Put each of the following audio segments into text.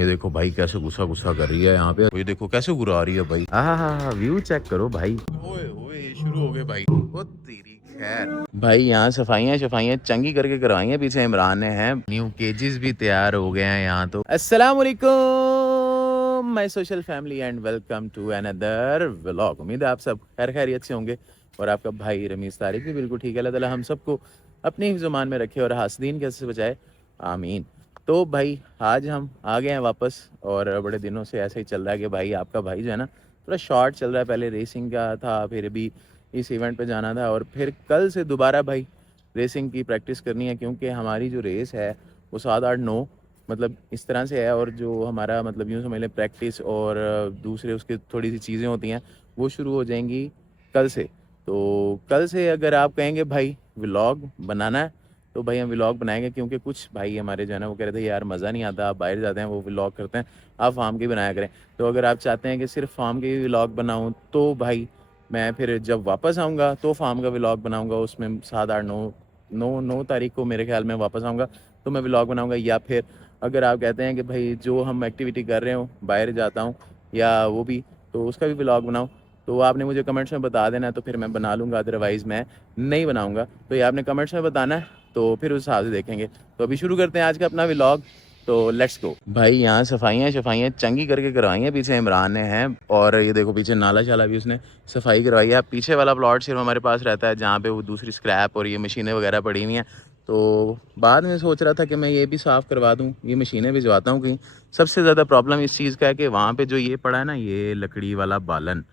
ये देखो भाई कैसे गुस्सा गुस्सा कर रही है यहाँ पे। ये देखो कैसे गुरा रही है भाई। हाँ, व्यू चेक करो भाई। ओए ओए ये शुरू हो गए भाई। ओ तेरी खैर भाई, यहाँ सफाइयाँ शफाइयाँ चंगी करके करवाई हैं पीछे इमरान ने। हैं न्यू केजेस भी तैयार हो गए हैं यहाँ तो। अस्सलाम वालेकुम my social family and welcome to another vlog. उम्मीद है आप सब खैर खैरियत से होंगे और आपका भाई रमीज़ तारिक भी बिल्कुल ठीक है। अल्लाह ताला हम सबको अपने ही ज़ुबान में रखे और हासदीन कैसे बचाए, आमीन। तो भाई आज हम आ गए हैं वापस और बड़े दिनों से ऐसे ही चल रहा है कि भाई आपका भाई जो है ना थोड़ा शॉर्ट चल रहा है। पहले रेसिंग का था, फिर भी इस इवेंट पे जाना था और फिर कल से दोबारा भाई रेसिंग की प्रैक्टिस करनी है, क्योंकि हमारी जो रेस है वो 7, 8, 9 मतलब इस तरह से है। और जो हमारा मतलब यूँ समझ लें प्रैक्टिस और दूसरे उसके थोड़ी सी चीज़ें होती हैं वो शुरू हो जाएंगी कल से। तो कल से अगर आप कहेंगे भाई व्लॉग बनाना है तो भाई हम व्लॉग बनाएंगे, क्योंकि कुछ भाई हमारे जो है ना वो कह रहे थे यार मज़ा नहीं आता, आप बाहर जाते हैं वो व्लॉग करते हैं, आप फार्म के बनाया करें। तो अगर आप चाहते हैं कि सिर्फ फार्म के ही व्लॉग बनाऊं तो भाई मैं फिर जब वापस आऊँगा तो फार्म का व्लॉग बनाऊँगा। उसमें 7, 8, 9 तारीख को मेरे ख्याल में वापस आऊँगा तो मैं व्लॉग बनाऊँगा। या फिर अगर आप कहते हैं कि भाई जो हम एक्टिविटी कर रहे हो बाहर जाता हूँ या वो भी, तो उसका भी व्लॉग बनाऊँ, तो आपने मुझे कमेंट्स में बता देना है तो फिर मैं बना लूँगा, अदरवाइज़ मैं नहीं बनाऊँगा। तो ये आपने कमेंट्स में बताना है तो फिर उस हिसाब से देखेंगे। तो अभी शुरू करते हैं आज का अपना व्लॉग, तो लेट्स गो भाई। यहाँ सफाइयाँ शफाइयाँ चंगी करके करवाई हैं पीछे इमरान ने हैं। और ये देखो पीछे नाला शाला भी उसने सफाई करवाई है। पीछे वाला प्लॉट सिर्फ हमारे पास रहता है जहाँ पे वो दूसरी स्क्रैप और ये मशीनें वगैरह पड़ी हुई हैं। तो बाद में सोच रहा था कि मैं ये भी साफ़ करवा दूँ, ये मशीनें भिजवाता हूँ कहीं। सबसे ज़्यादा प्रॉब्लम इस चीज़ का है कि वहाँ पर जो ये पड़ा है ना, ये लकड़ी वाला बालन,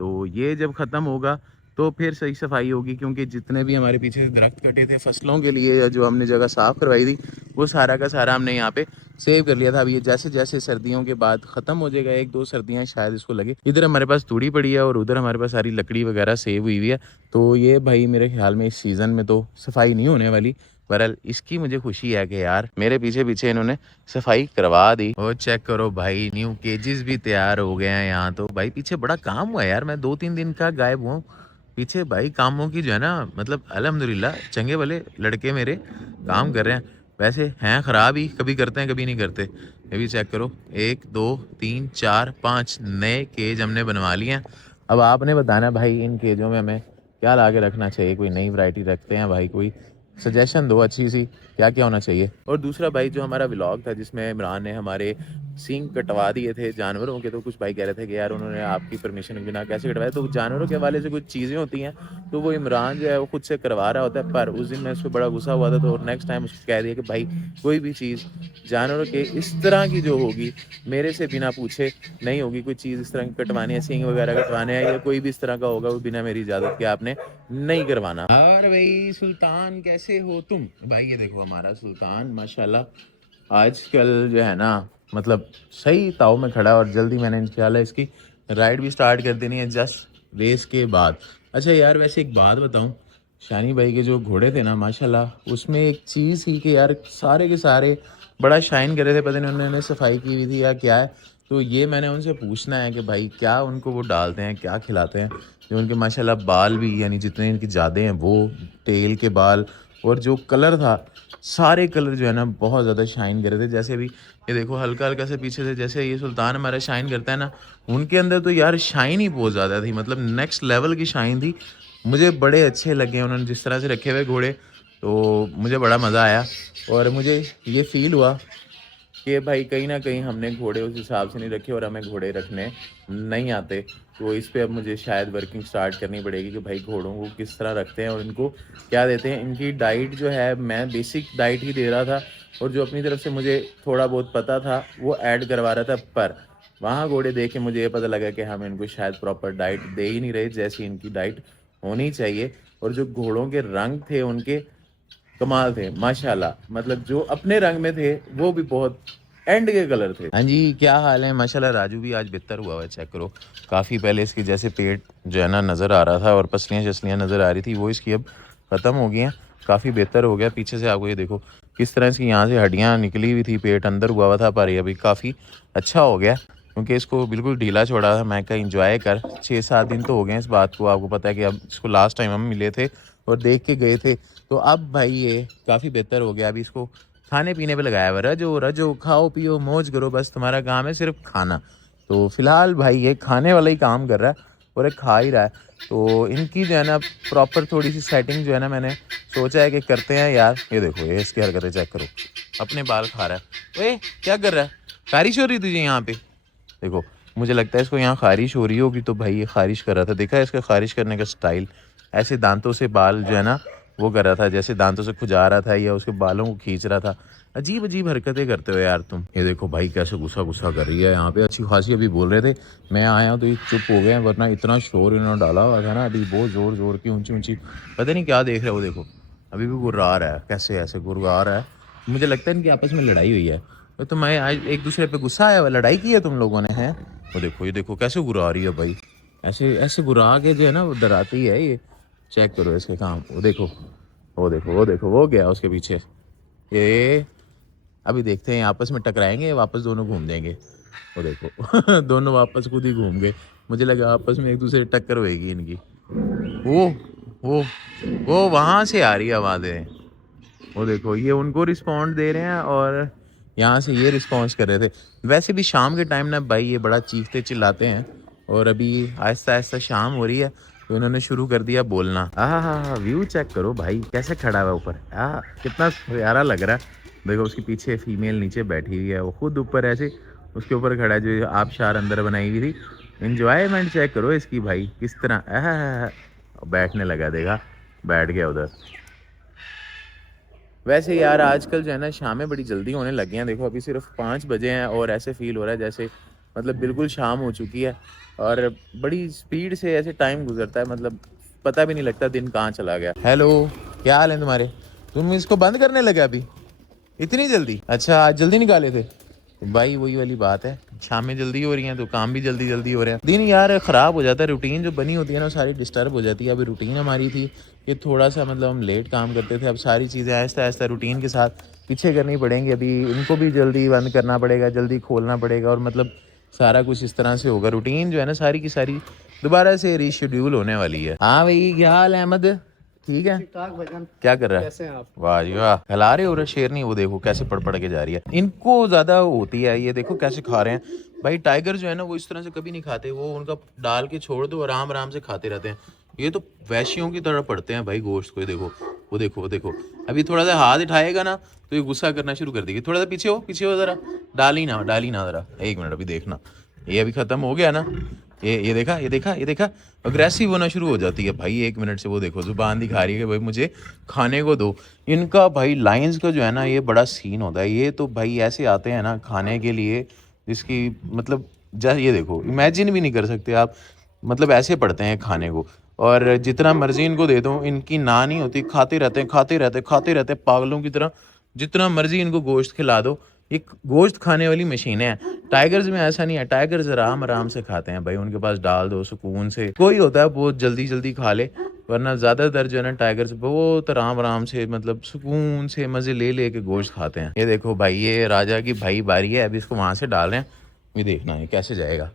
तो ये जब ख़त्म होगा तो फिर सही सफाई होगी। क्योंकि जितने भी हमारे पीछे से दरख्त कटे थे फसलों के लिए या जो हमने जगह साफ़ करवाई थी वो सारा का सारा हमने यहाँ पे सेव कर लिया था। अब ये जैसे जैसे सर्दियों के बाद ख़त्म हो जाएगा, 1, 2 सर्दियाँ शायद इसको लगे। इधर हमारे पास तूड़ी पड़ी है और उधर हमारे पास सारी लकड़ी वगैरह सेव हुई हुई है। तो ये भाई मेरे ख्याल में इस सीज़न में तो सफाई नहीं होने वाली। बहरहाल इसकी मुझे खुशी है कि यार मेरे पीछे पीछे इन्होंने सफाई करवा दी। और चेक करो भाई न्यू केजेस भी तैयार हो गए हैं यहाँ तो। भाई पीछे बड़ा काम हुआ है यार, मैं 2, 3 दिन का गायब हुआ हूँ। पीछे भाई कामों की जो है ना मतलब अल्हम्दुलिल्लाह चंगे वाले लड़के मेरे काम कर रहे हैं। वैसे हैं ख़राब ही, कभी करते हैं कभी नहीं करते। ये भी चेक करो, 1, 2, 3, 4, 5 नए केज हमने बनवा लिए हैं। अब आपने बताना भाई इन केजों में हमें क्या ला के रखना चाहिए। कोई नई वैरायटी रखते हैं भाई, कोई सजेशन दो अच्छी सी, क्या क्या होना चाहिए। और दूसरा भाई जो हमारा व्लॉग था जिसमें इमरान ने हमारे सींग कटवा दिए थे जानवरों के, तो कुछ भाई कह रहे थे कि यार उन्होंने आपकी परमिशन के बिना कैसे कटवाया। तो जानवरों के हवाले से कुछ चीज़ें होती हैं तो वो इमरान जो है वो खुद से करवा रहा होता है। पर उस दिन मैं उस पर बड़ा गुस्सा हुआ था, तो नेक्स्ट टाइम उसको कह दिया कि भाई कोई भी चीज़ जानवरों के इस तरह की जो होगी मेरे से बिना पूछे नहीं होगी। कोई चीज़ इस तरह की कटवानी है, सींग वगैरह कटवाने हैं या कोई भी इस तरह का होगा, वो बिना मेरी इजाज़त के आपने नहीं करवाना। और भाई सुल्तान कैसे हो तुम? भाई ये देखो हमारा सुल्तान माशाल्लाह आजकल जो है ना मतलब सही ताव में खड़ा है। और जल्दी मैंने इंशाल्लाह इसकी राइड भी स्टार्ट कर देनी है जस्ट रेस के बाद। अच्छा यार वैसे एक बात बताऊं, शानी भाई के जो घोड़े थे ना माशाल्लाह उसमें एक चीज़ थी कि यार सारे के सारे बड़ा शाइन कर रहे थे। पता नहीं उन्होंने सफाई की हुई थी या क्या है। तो ये मैंने उनसे पूछना है कि भाई क्या उनको वो डालते हैं, क्या खिलाते हैं जो उनके माशाल्लाह बाल भी यानी जितने इनकी ज़्यादा हैं वो टेल के बाल और जो कलर था सारे कलर जो है ना बहुत ज़्यादा शाइन कर रहे थे। जैसे भी ये देखो हल्का हल्का से पीछे से जैसे ये सुल्तान हमारा शाइन करता है ना, उनके अंदर तो यार शाइन ही बहुत ज़्यादा थी, मतलब नेक्स्ट लेवल की शाइन थी। मुझे बड़े अच्छे लगे उन्होंने जिस तरह से रखे हुए घोड़े, तो मुझे बड़ा मज़ा आया। और मुझे ये फील हुआ कि भाई कहीं ना कहीं हमने घोड़े उस हिसाब से नहीं रखे और हमें घोड़े रखने नहीं आते। तो इस पे अब मुझे शायद वर्किंग स्टार्ट करनी पड़ेगी कि भाई घोड़ों को किस तरह रखते हैं और इनको क्या देते हैं। इनकी डाइट जो है मैं बेसिक डाइट ही दे रहा था और जो अपनी तरफ से मुझे थोड़ा बहुत पता था वो ऐड करवा रहा था। पर वहाँ घोड़े देख के मुझे ये पता लगा कि हम इनको शायद प्रॉपर डाइट दे ही नहीं रहे जैसी इनकी डाइट होनी चाहिए। और जो घोड़ों के रंग थे उनके कमाल थे माशाल्लाह, मतलब जो अपने रंग में थे वो भी बहुत एंड के कलर थे। हाँ जी क्या हाल है? माशाल्लाह राजू भी आज बेहतर हुआ है, चेक करो। काफ़ी पहले इसकी जैसे पेट जो है ना नज़र आ रहा था और पसलियाँ शसलियाँ नज़र आ रही थी वो इसकी अब ख़त्म हो गई हैं, काफ़ी बेहतर हो गया। पीछे से आपको ये देखो किस तरह इसकी यहाँ से हड्डियाँ निकली हुई थी, पेट अंदर हुआ हुआ था, पर ये अभी काफ़ी अच्छा हो गया क्योंकि इसको बिल्कुल ढीला छोड़ा था। मैं कहा इंजॉय कर, 6-7 दिन तो हो गए इस बात को। आपको पता है कि अब इसको लास्ट टाइम हम मिले थे और देख के गए थे, तो अब भाई ये काफ़ी बेहतर हो गया। अभी इसको खाने पीने पे लगाया हुआ, रजो रजो खाओ पियो मौज करो, बस तुम्हारा काम है सिर्फ खाना। तो फिलहाल भाई ये खाने वाला ही काम कर रहा है और ये खा ही रहा है। तो इनकी जो है ना प्रॉपर थोड़ी सी सेटिंग जो है ना मैंने सोचा है कि करते हैं यार। ये देखो ये इसकी हरकतें चेक करो, अपने बाल खा रहा है। ओए क्या कर रहा है, खारिश हो रही तुझे यहाँ पे? देखो मुझे लगता है इसको यहाँ खारिश हो रही होगी, तो भाई ये खारिश कर रहा था। देखा है इसका खारिश करने का स्टाइल, ऐसे दांतों से बाल जो है ना वो कर रहा था, जैसे दांतों से खुजा रहा था या उसके बालों को खींच रहा था। अजीब अजीब हरकतें करते हो यार तुम। ये देखो भाई कैसे गुस्सा गुस्सा कर रही है यहाँ पे। अच्छी खासी अभी बोल रहे थे, मैं आया हूँ तो ये चुप हो गए हैं, वरना इतना शोर इन्होंने डाला हुआ था ना अभी, बहुत जोर जोर की ऊंची ऊंची, पता नहीं क्या देख रहे हो। देखो अभी भी गुर्रा रहा है, कैसे ऐसे गुर्रा रहा है। मुझे लगता है इनकी आपस में लड़ाई हुई है, तो मैं आज एक दूसरे पे गुस्सा आया हुआ, लड़ाई की है तुम लोगों ने हैं। वो देखो ये देखो कैसे गुर्रा रही है भाई, ऐसे ऐसे गुर्रा के जो है ना वो डराती है ये। चेक करो इसके काम, वो देखो वो देखो वो देखो वो गया उसके पीछे। ये अभी देखते हैं आपस में टकराएंगे, वापस दोनों घूम देंगे। वो देखो दोनों वापस खुद ही घूम गए। मुझे लगा आपस में एक दूसरे से टक्कर होएगी इनकी। वो वो वो वहाँ से आ रही है आवाज़ें, वो देखो ये उनको रिस्पॉन्ड दे रहे हैं और यहाँ से ये रिस्पॉन्स कर रहे थे। वैसे भी शाम के टाइम ना भाई ये बड़ा चीखते चिल्लाते हैं, और अभी आहिस्ता आहिस्ता शाम हो रही है तो इन्होंने शुरू कर दिया बोलना। हाँ व्यू चेक करो भाई कैसे खड़ा हुआ ऊपर, कितना प्यारा लग रहा है। देखो उसके पीछे फीमेल नीचे बैठी हुई है, वो खुद ऊपर ऐसे उसके ऊपर खड़ा है, जो आबशार अंदर बनाई हुई थी। इंजॉयमेंट चेक करो इसकी भाई किस तरह बैठने लगा, देखा बैठ गया उधर। वैसे यार आजकल जो है ना शामें बड़ी जल्दी होने लगी हैं। देखो अभी सिर्फ 5 बजे हैं और ऐसे फील हो रहा है जैसे मतलब बिल्कुल शाम हो चुकी है, और बड़ी स्पीड से ऐसे टाइम गुजरता है, मतलब पता भी नहीं लगता दिन कहाँ चला गया। हेलो क्या हाल है तुम्हारे? तुम इसको बंद करने लगे अभी इतनी जल्दी? अच्छा आज जल्दी निकाले थे भाई, वही वाली बात है, शामें जल्दी हो रही हैं तो काम भी जल्दी जल्दी हो रहे हैं। दिन यार ख़राब हो जाता है, रूटीन जो बनी होती है ना सारी डिस्टर्ब हो जाती है। अभी रूटीन हमारी थी कि थोड़ा सा मतलब हम लेट काम करते थे, अब सारी चीज़ें आहिस्ता आहिस्ता रूटीन के साथ पीछे करनी पड़ेंगी। अभी इनको भी जल्दी बंद करना पड़ेगा, जल्दी खोलना पड़ेगा, और मतलब सारा कुछ इस तरह से होगा। रूटीन जो है ना सारी की सारी दोबारा से रीशेड्यूल होने वाली है। हाँ भाई क्या हाल है अहमद? ठीक है क्या कर रहा है? कैसे हैं आप? वाह जी वाह, हिला रहे हो रहे शेरनी, वो देखो कैसे पड़ पड़ के जा रही है। इनको ज्यादा होती है, ये देखो कैसे खा रहे हैं भाई। टाइगर जो है ना वो इस तरह से कभी नहीं खाते, वो उनका डाल के छोड़ दो आराम आराम से खाते रहते हैं। ये तो वैश्यों की तरह पड़ते हैं भाई गोश्त को। ये देखो वो देखो वो देखो, अभी थोड़ा सा हाथ उठाएगा ना तो ये गुस्सा करना शुरू कर देगी। थोड़ा सा पीछे हो जरा, डाली ना जरा, एक मिनट अभी देखना, ये अभी खत्म हो गया ना, ये देखा अग्रेसिव होना शुरू हो जाती है भाई 1 मिनट से। वो देखो जुबान दिखा रही है कि भाई मुझे खाने को दो। इनका भाई लाइंस का जो है ना ये बड़ा सीन होता है। ये तो भाई ऐसे आते हैं ना खाने के लिए जिसकी मतलब ये देखो इमेजिन भी नहीं कर सकते आप, मतलब ऐसे पड़ते हैं खाने को। और जितना मर्जी इनको दे दो इनकी ना नहीं होती, खाते रहते पागलों की तरह। जितना मर्जी इनको गोश्त खिला दो, एक गोश्त खाने वाली मशीन है। टाइगर्स में ऐसा नहीं है, टाइगर्स आराम आराम से खाते हैं भाई, उनके पास डाल दो सुकून से। कोई होता है बहुत जल्दी जल्दी खा ले, वरना ज़्यादातर जो है ना टाइगर्स बहुत आराम आराम से मतलब सुकून से मज़े ले ले के गोश्त खाते हैं। ये देखो भाई ये राजा की भाई बारी है, अभी इसको वहाँ से डाल रहे हैं, ये देखना है कैसे जाएगा।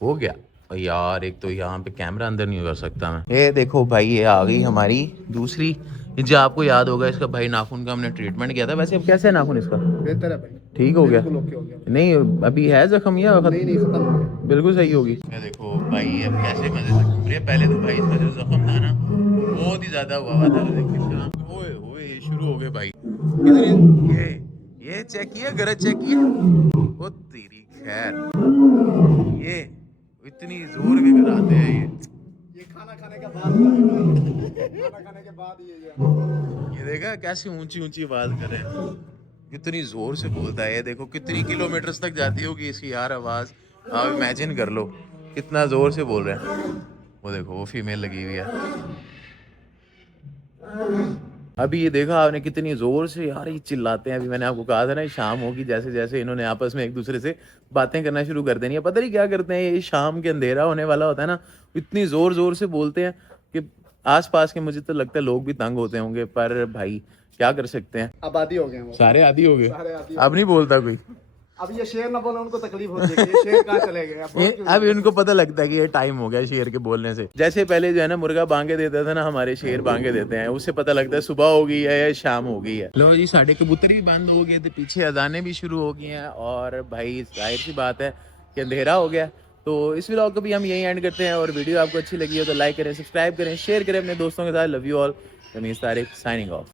हो गया यार, एक तो यहाँ पे कैमरा अंदर नहीं कर सकता मैं। ये देखो भाई ये आ गई हमारी दूसरी, जो आपको याद होगा इसका भाई नाखून का हमने ट्रीटमेंट किया था। वैसे अब कैसे है नाखून इसका? बेहतर है भाई, ठीक हो गया? बिल्कुल ओके हो गया। नहीं अभी है जख्म या नहीं खत्म हो गया, बिल्कुल सही होगी। ये देखो भाई अब कैसे मजे से घूम रही है। पहले तो भाई इसका जो जख्म था ना बहुत ही ज्यादा हुआ हुआ था। देखो किस तरह ओए ओए ये शुरू हो गए भाई। ये चेक किया, गरज चेक किया, वो तेरी खैर, ये इतनी जोर के कराते हैं ये खाना खाने के बाद खाना खाने के बाद ये देखा कैसी ऊंची ऊंची आवाज कर रहे हैं, कितनी जोर से बोलता है। ये देखो कितनी किलोमीटर तक जाती होगी इसकी यार आवाज, आप इमेजिन कर लो कितना जोर से बोल रहे हैं। वो देखो वो फीमेल लगी हुई है। अभी ये देखा आपने कितनी जोर से यार ये चिल्लाते हैं। अभी मैंने आपको कहा था ना शाम होगी जैसे जैसे इन्होंने आपस में एक दूसरे से बातें करना शुरू कर देनी है। पता नहीं क्या करते हैं ये, शाम के अंधेरा होने वाला होता है ना, इतनी जोर जोर से बोलते हैं कि आसपास के मुझे तो लगता है लोग भी तंग होते होंगे, पर भाई क्या कर सकते हैं, अब आदी हो गए, सारे आदी हो गए, अब नहीं बोलता कोई। अब ये शेर ना बोले उनको तकलीफ होती है कि ये शेर कहाँ चले गए। अब इनको पता लगता है कि ये टाइम हो गया शेर के बोलने से। जैसे पहले जो है ना मुर्गा बांगे देता था ना, हमारे शेर बांगे देते हैं, उससे पता लगता है सुबह हो गई है या शाम हो गई है। लो जी, साढ़े कबूतर भी बंद हो गए थे, पीछे अजानें भी शुरू हो गई हैं और भाई जाहिर सी बात है कि अंधेरा हो गया। तो इस व्लॉग को भी हम यही एंड करते हैं और वीडियो आपको अच्छी लगी हो तो लाइक करें, सब्सक्राइब करें, शेयर करें अपने दोस्तों के साथ। Love you all. Rameez Tariq signing of.